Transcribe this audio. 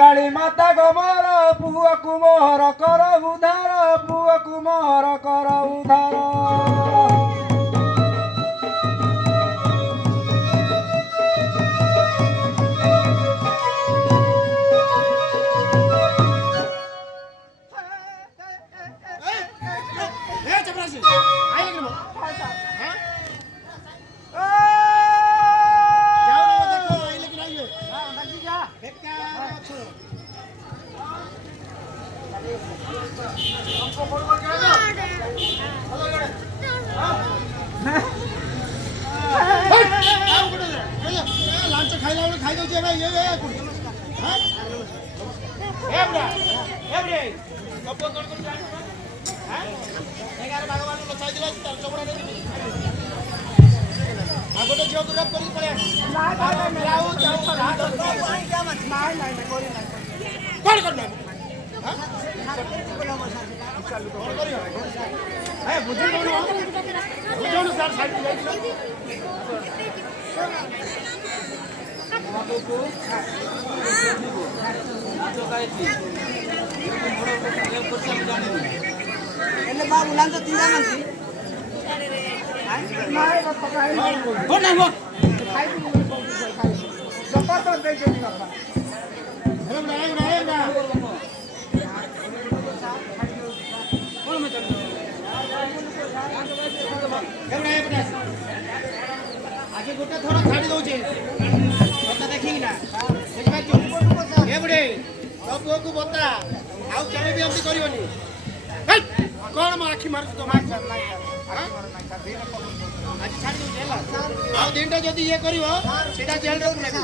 काली माता गमर पुआ कुमोहर कर उधार पुआ कुमोहर कर उधार એટલે બાબુ નામ તો તીરા નથી नाही बाप्पा काही नाही बोलू. हो नाही हो काही नाही बोलू. गप्पा तर द्यायचे नाही बाप्पा. आगे गोटा थोड़ा छाड़ी दउछे बता देखी ना बुझिपाछु ए बुढे सब को बता आउ केबे भी हमती करिवनी हेट कोन म आखी मारु तो मार नाही आज छाड़ी दउछे हला आउ दिनटा जदी ये करिवो सेटा जेल रे पुरेबी